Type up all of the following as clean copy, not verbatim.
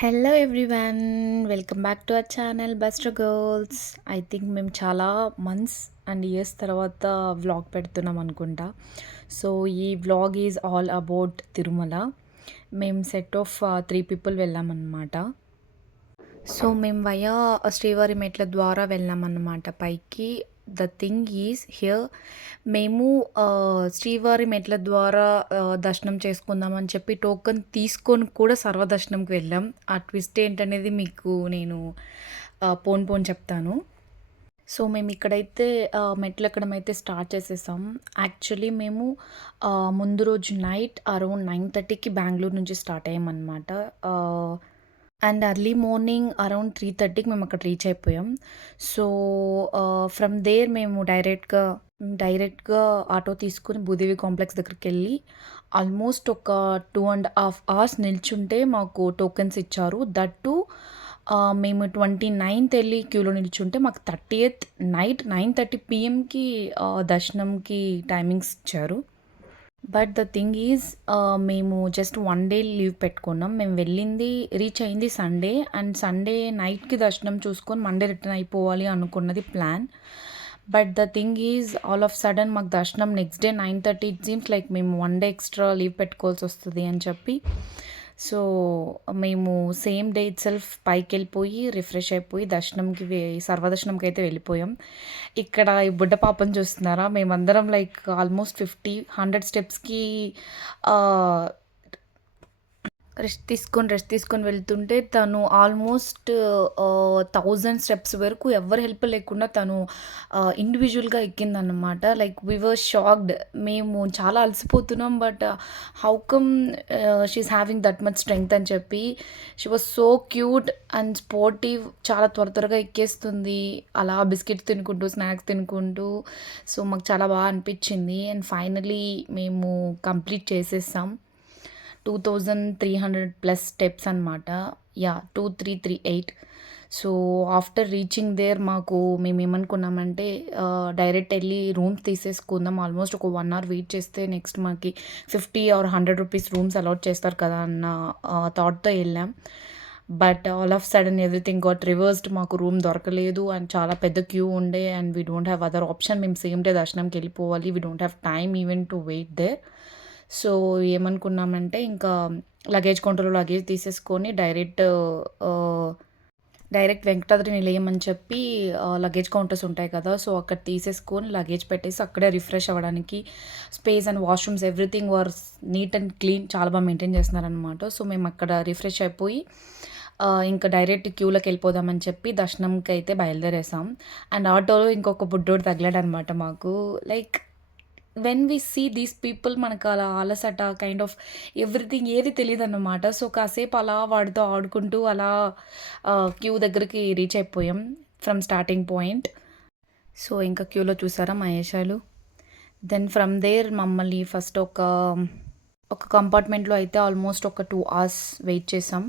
Hello everyone, welcome back to our channel buster girls. I think మేము చాలా months and years తర్వాత vlog పెడుతున్నాం అనుకుంటా. సో ఈ vlog is all about Tirumala. మేము సెట్ ఆఫ్ 3 పీపుల్ వెళ్ళామన్నమాట. సో మేము వయా శ్రీవారి మెట్ల ద్వారా వెళ్ళామన్నమాట పైకి. ద థింగ్ ఈజ్ హియర్, మేము శ్రీవారి మెట్ల ద్వారా దర్శనం చేసుకుందామని చెప్పి టోకెన్ తీసుకొని కూడా సర్వదర్శనంకి వెళ్ళాం. ఆ ట్విస్ట్ ఏంటనేది మీకు నేను పోను పోను చెప్తాను. సో మేము ఇక్కడైతే మెట్లు ఎక్కడం అయితే స్టార్ట్ చేసేసాం. యాక్చువల్లీ మేము ముందు రోజు నైట్ అరౌండ్ 9:30కి బెంగళూరు నుంచి స్టార్ట్ అయ్యామన్నమాట. అండ్ ఎర్లీ మార్నింగ్ అరౌండ్ 3:30కి మేము అక్కడ రీచ్ అయిపోయాం. సో ఫ్రమ్ దేర్ మేము డైరెక్ట్గా ఆటో తీసుకుని భూదేవి కాంప్లెక్స్ దగ్గరికి వెళ్ళి ఆల్మోస్ట్ ఒక 2.5 అవర్స్ నిల్చుంటే మాకు టోకెన్స్ ఇచ్చారు. దట్ టు మేము 29th వెళ్ళి క్యూలో నిల్చుంటే మాకు 30th నైట్ 9:30 పిఎంకి దర్శనంకి టైమింగ్స్ ఇచ్చారు. బట్ ద థింగ్ ఈజ్, మేము జస్ట్ 1 డే లీవ్ పెట్టుకున్నాం. మేము వెళ్ళింది రీచ్ అయింది సండే, అండ్ సండే నైట్కి దర్శనం చూసుకొని మండే రిటర్న్ అయిపోవాలి అనుకున్నది plan. But the thing is, all of sudden మాకు దర్శనం next day 9:30. It seems like మేము 1 డే ఎక్స్ట్రా లీవ్ పెట్టుకోవాల్సి వస్తుంది అని చెప్పి, సో మేము సేమ్ డే ఇట్ సెల్ఫ్ పైకి వెళ్ళిపోయి రిఫ్రెష్ అయిపోయి సర్వదర్శనంకి అయితే వెళ్ళిపోయాం. ఇక్కడ ఈ బుడ్డ పాపను చూస్తున్నారా, మేమందరం లైక్ ఆల్మోస్ట్ 100 స్టెప్స్కి రెస్ట్ తీసుకొని వెళ్తుంటే తను ఆల్మోస్ట్ 1000 స్టెప్స్ వరకు ఎవరి హెల్ప్ లేకుండా తను ఇండివిజువల్గా ఎక్కిందన్నమాట. లైక్ వి వర్ షాక్డ్. మేము చాలా అలసిపోతున్నాం, but how come she is having that much strength అని చెప్పి. She was so cute and sportive. చాలా త్వరగా ఎక్కేస్తుంది అలా బిస్కెట్స్ తినుకుంటూ, స్నాక్స్ తినుకుంటూ. సో మాకు చాలా బాగా అనిపించింది. అండ్ ఫైనలీ మేము కంప్లీట్ చేసేసాం. 2300+ స్టెప్స్ అనమాట. 2338. సో ఆఫ్టర్ రీచింగ్ దేర్ మేము ఏమనుకున్నామంటే డైరెక్ట్ వెళ్ళి రూమ్స్ తీసేసుకుందాం. ఆల్మోస్ట్ ఒక 1 అవర్ వెయిట్ చేస్తే నెక్స్ట్ మనకి 50 ఆర్ 100 రూపీస్ రూమ్స్ అలాట్ చేస్తారు కదా అన్న థాట్తో వెళ్ళాం. But all of sudden everything got reversed. మాకు రూమ్ దొరకలేదు అండ్ చాలా పెద్ద క్యూ ఉండే, and we don't have other option. మేము సేమ్ డే దర్శనంకి వెళ్ళిపోవాలి. We don't have time even to wait there. So ఏమనుకున్నామంటే ఇంకా లగేజ్ కౌంటర్లో లగేజ్ తీసేసుకొని డైరెక్ట్ వెంకటాద్రి నిలయం అని చెప్పి లగేజ్ కౌంటర్స్ ఉంటాయి కదా, సో అక్కడ తీసేసుకొని లగేజ్ పెట్టేసి అక్కడే రిఫ్రెష్ అవ్వడానికి space and washrooms everything were neat and clean, చాలా బాగా మెయింటైన్ చేస్తున్నారనమాట. సో మేము అక్కడ రిఫ్రెష్ అయిపోయి ఇంకా డైరెక్ట్ క్యూలోకి వెళ్ళిపోదామని చెప్పి దర్శనంకి అయితే బయలుదేరేసాం. అండ్ ఆటోలో ఇంకొక బుడ్డోడు తగిలాడనమాట మాకు. Like when we see these people మనకు అలా అలసట కైండ్ ఆఫ్ ఎవ్రీథింగ్ ఏది తెలియదు అన్నమాట. సో కాసేపు అలా వాడితో ఆడుకుంటూ అలా క్యూ దగ్గరికి రీచ్ అయిపోయాం ఫ్రమ్ స్టార్టింగ్ పాయింట్. సో ఇంకా క్యూలో చూసారా మహేషాలు. దెన్ ఫ్రమ్ దేర్ మమ్మల్ని ఫస్ట్ ఒక కంపార్ట్మెంట్లో అయితే ఆల్మోస్ట్ ఒక 2 అవర్స్ వెయిట్ చేసాం.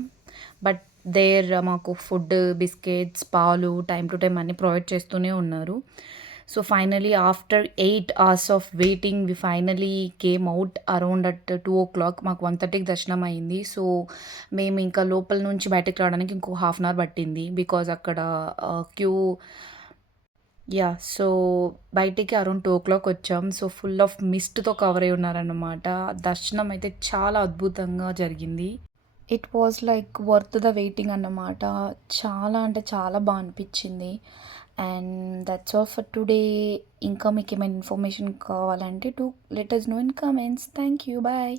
బట్ దేర్ మాకు ఫుడ్, బిస్కెట్స్, పాలు టైం టు టైం అన్నీ ప్రొవైడ్ చేస్తూనే ఉన్నారు. So finally after 8 hours of waiting we finally came out around at 2 o'clock. మాకు 1:30కి దర్శనం అయింది. సో మేము ఇంకా లోపల నుంచి బయటకు రావడానికి ఇంకో హాఫ్ అన్ అవర్ పట్టింది, బికాజ్ అక్కడ క్యూ. సో బయటికి అరౌండ్ 2 o'clock వచ్చాం. సో ఫుల్ ఆఫ్ మిస్ట్తో కవర్ అయి ఉన్నారన్నమాట. దర్శనం అయితే చాలా అద్భుతంగా జరిగింది. It was like worth the waiting అన్నమాట. చాలా అంటే చాలా బాగా అనిపించింది. And that's all for today. ఇంకా మీకు ఏమైనా ఇన్ఫర్మేషన్ కావాలంటే let us know in comments. Thank you. Bye.